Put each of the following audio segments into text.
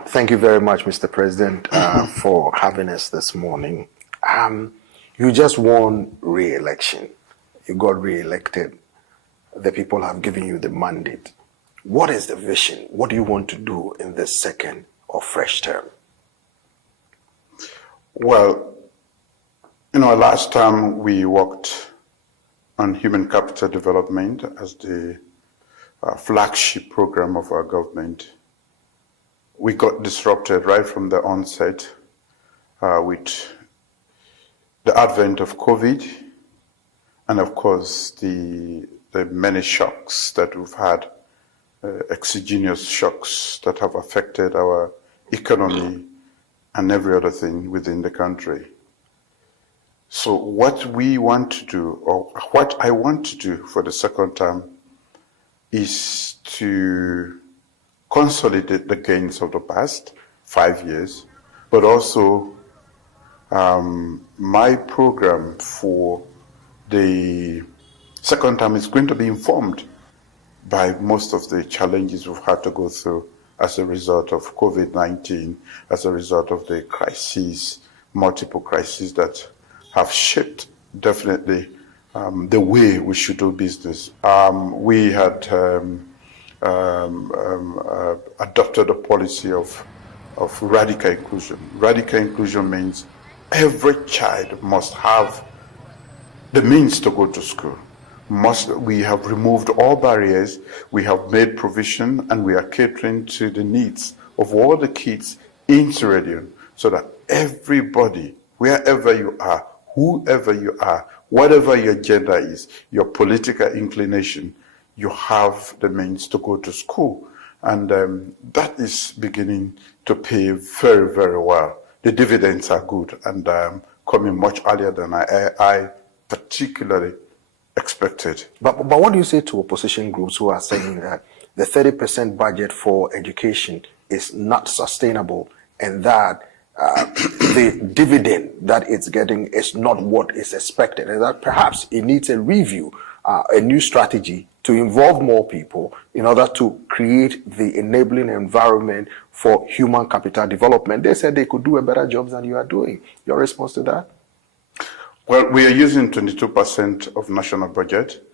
Thank you very much, Mr. President, for having us this morning. You just won re-election. You got re-elected. The people have given you the mandate. What is the vision? What do you want to do in this second or fresh term? Well, last time we worked on human capital development as the flagship program of our government. We got disrupted right from the onset with the advent of COVID and, of course, the many shocks that we've had, exogenous shocks that have affected our economy and every other thing within the country. So what we want to do, or what I want to do for the second term, is to consolidate the gains of the past 5 years, but also my program for the second term is going to be informed by most of the challenges we've had to go through as a result of COVID-19, as a result of the crises, multiple crises that have shaped definitely the way we should do business. We had adopted a policy of radical inclusion. Radical inclusion means every child must have the means to go to school. We have removed all barriers, we have made provision, and we are catering to the needs of all the kids in Sierra Leone, so that everybody, wherever you are, whoever you are, whatever your gender is, your political inclination, you have the means to go to school. And that is beginning to pay very, very well. The dividends are good and coming much earlier than I particularly expected. But what do you say to opposition groups who are saying that the 30% budget for education is not sustainable and that the dividend that it's getting is not what is expected, and that perhaps it needs a review, a new strategy to involve more people in order to create the enabling environment for human capital development? They said they could do a better job than you are doing. Your response to that? Well, we are using 22% of national budget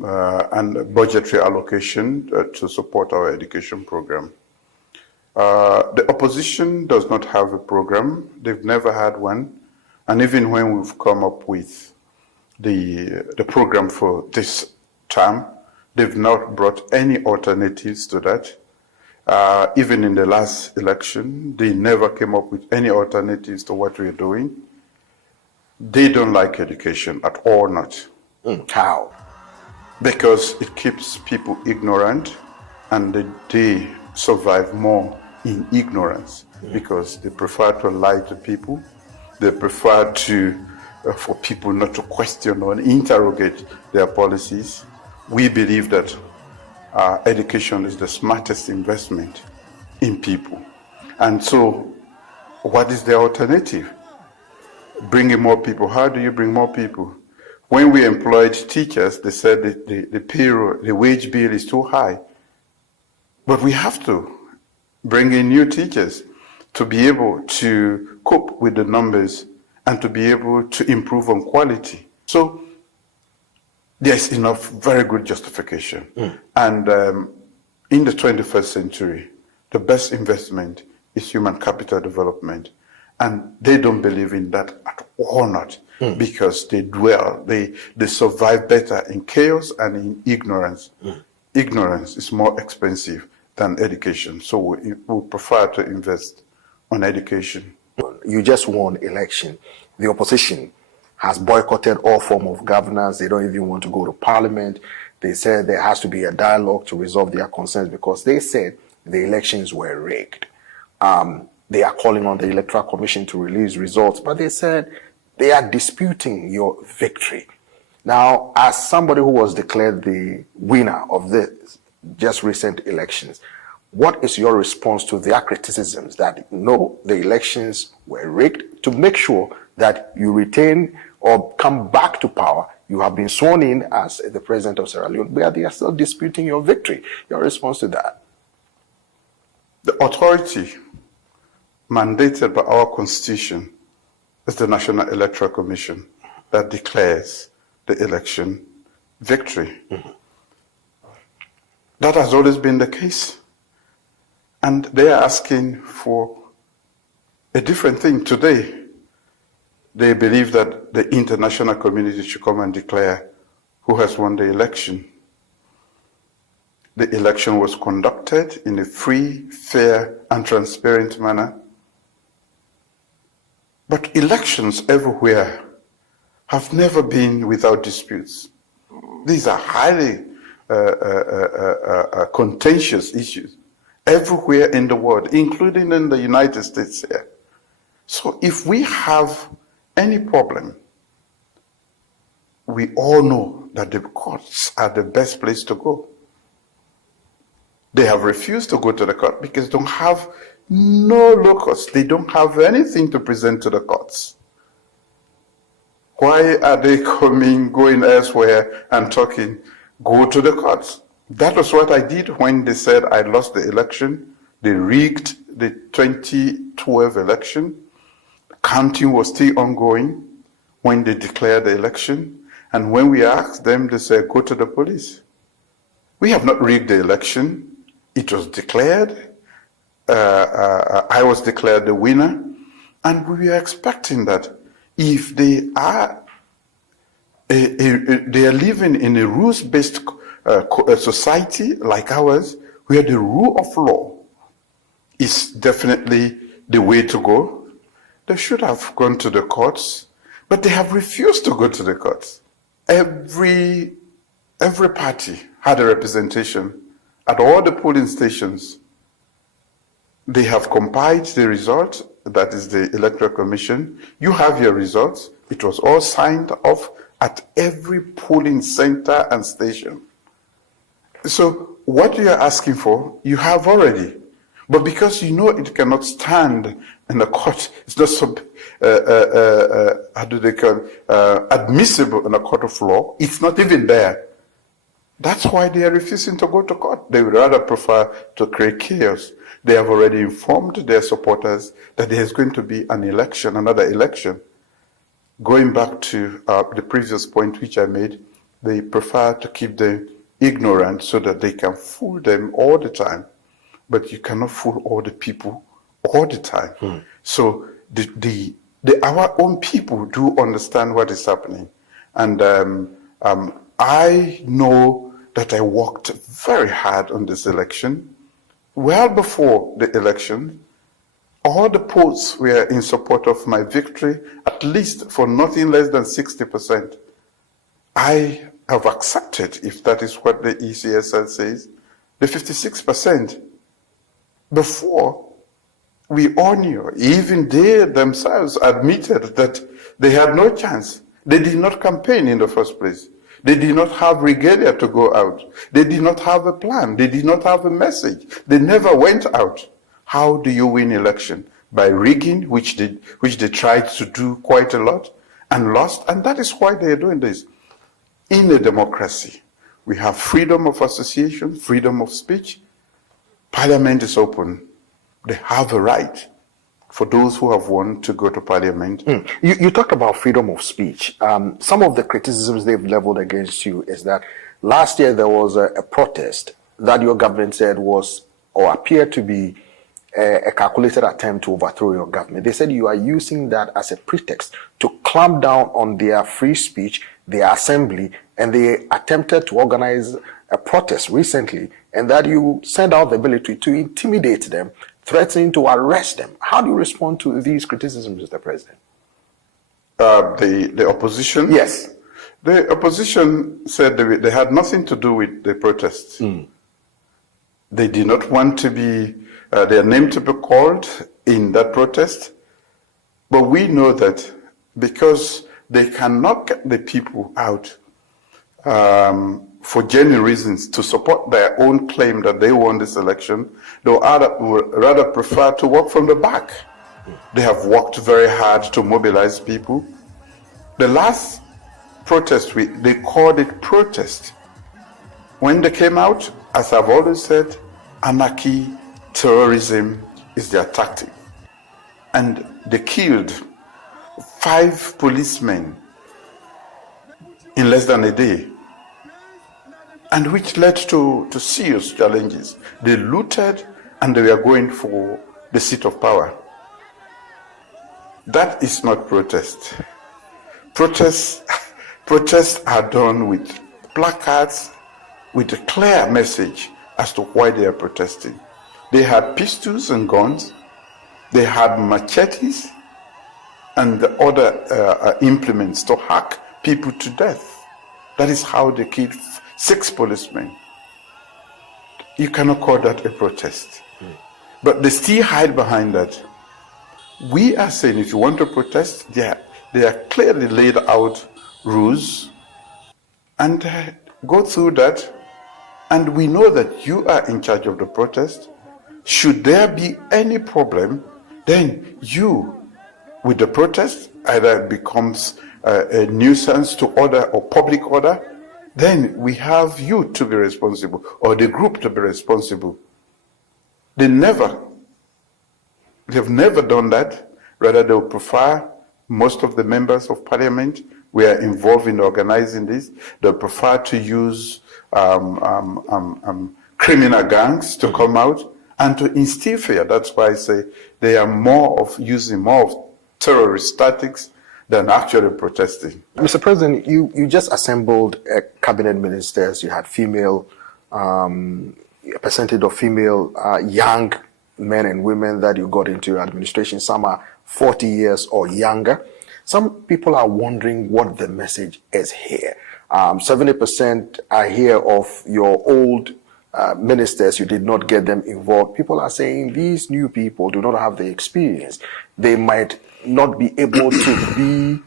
and budgetary allocation to support our education program. The opposition does not have a program. They've never had one. And even when we've come up with the program for this term, they've not brought any alternatives to that. Even in the last election, they never came up with any alternatives to what we're doing. They don't like education at all, not. How? Because it keeps people ignorant, and they survive more in ignorance because they prefer to lie to people. They prefer for people not to question or interrogate their policies. We believe that education is the smartest investment in people. And so what is the alternative? Bringing more people. How do you bring more people? When we employed teachers, they said that the payroll, the wage bill is too high. But we have to bring in new teachers to be able to cope with the numbers and to be able to improve on quality. So there's enough very good justification. And in the 21st century, the best investment is human capital development. And they don't believe in that at all, not because they survive better in chaos and in ignorance. Ignorance is more expensive than education, so we prefer to invest on education. You just won election. The opposition has boycotted all form of governance. They don't even want to go to parliament. They said there has to be a dialogue to resolve their concerns because they said the elections were rigged. They are calling on the Electoral Commission to release results, but they said they are disputing your victory. Now, as somebody who was declared the winner of the just recent elections, what is your response to their criticisms that no, the elections were rigged, to make sure that you retain or come back to power? You have been sworn in as the president of Sierra Leone, but they are still disputing your victory. Your response to that? The authority mandated by our Constitution is the National Electoral Commission that declares the election victory. That has always been the case. And they are asking for a different thing today. They believe that the international community should come and declare who has won the election. The election was conducted in a free, fair, and transparent manner. But elections everywhere have never been without disputes. These are highly contentious issues everywhere in the world, including in the United States here. So if we have any problem, we all know that the courts are the best place to go. They have refused to go to the court because they don't have no locus. They don't have anything to present to the courts. Why are they going elsewhere and talking? Go to the courts. That was what I did when they said I lost the election. They rigged the 2012 election. Counting was still ongoing when they declared the election. And when we asked them, they said, go to the police. We have not rigged the election. It was declared. I was declared the winner. And we are expecting that if they are living in a rules-based society like ours, where the rule of law is definitely the way to go, they should have gone to the courts, but they have refused to go to the courts. Every party had a representation at all the polling stations. They have compiled the result, that is the Electoral Commission. You have your results. It was all signed off at every polling center and station. So what you are asking for, you have already. But because you know it cannot stand in the court, it's not admissible in a court of law, it's not even there. That's why they are refusing to go to court. They would rather prefer to create chaos. They have already informed their supporters that there is going to be an election, another election. Going back to the previous point which I made, they prefer to keep them ignorant so that they can fool them all the time. But you cannot fool all the people all the time. So our own people do understand what is happening. And I know that I worked very hard on this election. Well before the election, all the polls were in support of my victory, at least for nothing less than 60%. I have accepted, if that is what the ECSL says, the 56%. Before, we all knew, even they themselves admitted that they had no chance. They did not campaign in the first place. They did not have regalia to go out. They did not have a plan. They did not have a message. They never went out. How do you win election? By rigging, which they tried to do quite a lot and lost. And that is why they are doing this. In a democracy, we have freedom of association, freedom of speech. Parliament is open. They have a right for those who have won to go to parliament. You talked about freedom of speech. Some of the criticisms they've leveled against you is that last year there was a protest that your government said was or appeared to be a calculated attempt to overthrow your government. They said you are using that as a pretext to clamp down on their free speech, their assembly, and they attempted to organize a protest recently, and that you sent out the ability to intimidate them, threatening to arrest them. How do you respond to these criticisms, Mr. President? The opposition? Yes. The opposition said they had nothing to do with the protests. They did not want to be, their name to be called in that protest. But we know that because they cannot get the people out for genuine reasons to support their own claim that they won this election, they would rather prefer to work from the back. They have worked very hard to mobilize people. The last protest, they called it protest. When they came out, as I've always said, anarchy, terrorism is their tactic. and they killed 5 policemen in less than a day, and which led to serious challenges. They looted and they were going for the seat of power. That is not protest. Protests are done with placards, with a clear message as to why they are protesting. They had pistols and guns, they had machetes and the other implements to hack people to death. That is how they killed 6 policemen. You cannot call that a protest. But they still hide behind that. We are saying if you want to protest, there are clearly laid out rules, and go through that. And we know that you are in charge of the protest. Should there be any problem, then you, with the protest, either it becomes a nuisance to order or public order, then we have you to be responsible, or the group to be responsible. They've never done that. Rather, they would prefer, most of the members of parliament were involved in organizing this. They prefer to use criminal gangs to come out and to instill fear. That's why I say they are using more of terrorist tactics than actually protesting. Mr. President, you just assembled cabinet ministers. You had female, a percentage of female young men and women that you got into your administration. Some are 40 years or younger. Some people are wondering what the message is here. 70% are here of your old ministers. You did not get them involved. People are saying these new people do not have the experience. They might not be able to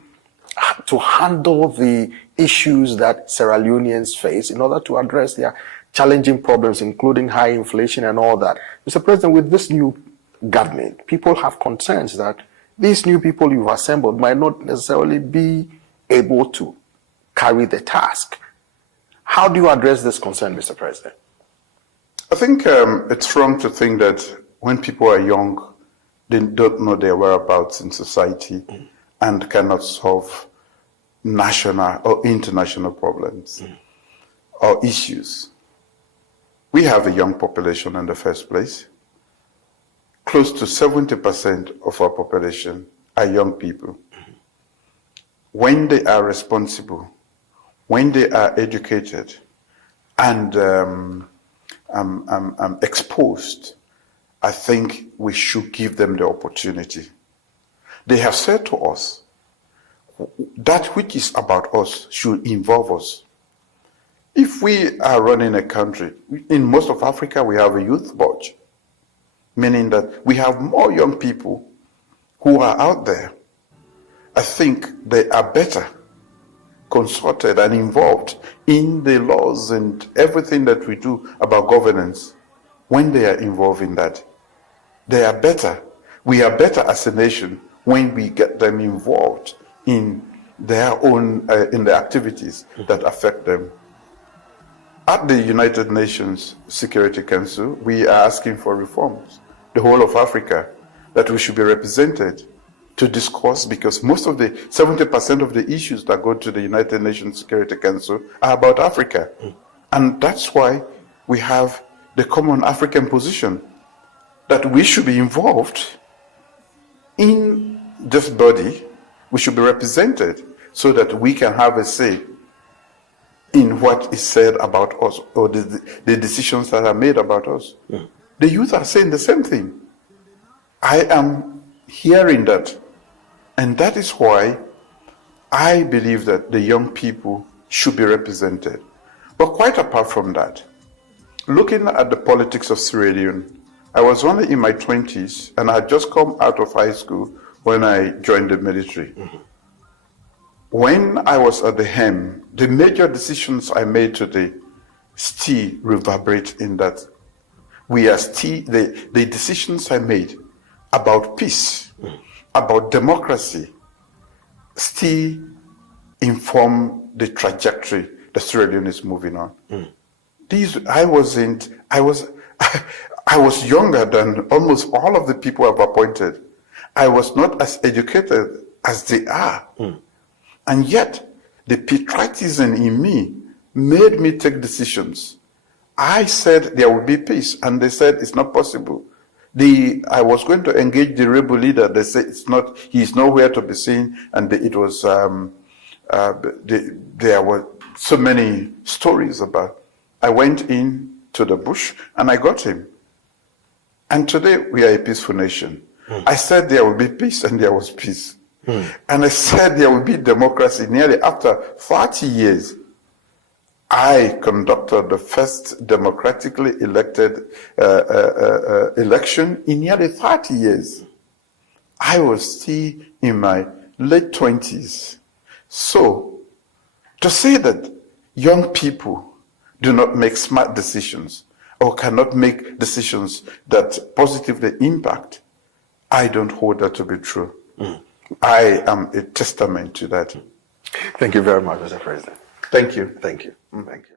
handle the issues that Sierra Leoneans face in order to address their challenging problems, including high inflation and all that. Mr. President, with this new government, people have concerns that these new people you've assembled might not necessarily be able to carry the task. How do you address this concern, Mr. President? I think it's wrong to think that when people are young, they don't know their whereabouts in society and cannot solve national or international problems or issues. We have a young population in the first place. Close to 70% of our population are young people. When they are responsible, when they are educated and exposed, I think we should give them the opportunity. They have said to us, that which is about us should involve us. If we are running a country, in most of Africa we have a youth budget, meaning that we have more young people who are out there. I think they are better consulted and involved in the laws and everything that we do about governance when they are involved in that. They are better. We are better as a nation when we get them involved in their own, in the activities that affect them. At the United Nations Security Council, we are asking for reforms. The whole of Africa, that we should be represented to discuss, because most of the 70% of the issues that go to the United Nations Security Council are about Africa. And that's why we have the common African position that we should be involved in this body. We should be represented so that we can have a say in what is said about us or the decisions that are made about us. The youth are saying the same thing. I am hearing that. And that is why I believe that the young people should be represented. But quite apart from that, looking at the politics of Sierra Leone, I was only in my 20s and I had just come out of high school when I joined the military. When I was at the helm, the major decisions I made today still reverberate in that. We are still, the decisions I made about peace, about democracy, still inform the trajectory that Sierra Leone is moving on. I was younger than almost all of the people I've appointed, I was not as educated as they are. And yet, the patriotism in me made me take decisions. I said there would be peace, and they said it's not possible. I was going to engage the rebel leader. They said he's nowhere to be seen, and it was there were so many stories about. I went in to the bush and I got him. And today we are a peaceful nation. I said there will be peace, and there was peace. And I said there will be democracy. Nearly after 40 years, I conducted the first democratically elected election in nearly 30 years. I was still in my late 20s. So, to say that young people do not make smart decisions or cannot make decisions that positively impact, I don't hold that to be true. I am a testament to that. Thank you very much, Mr. President. Thank you. Thank you. Thank you.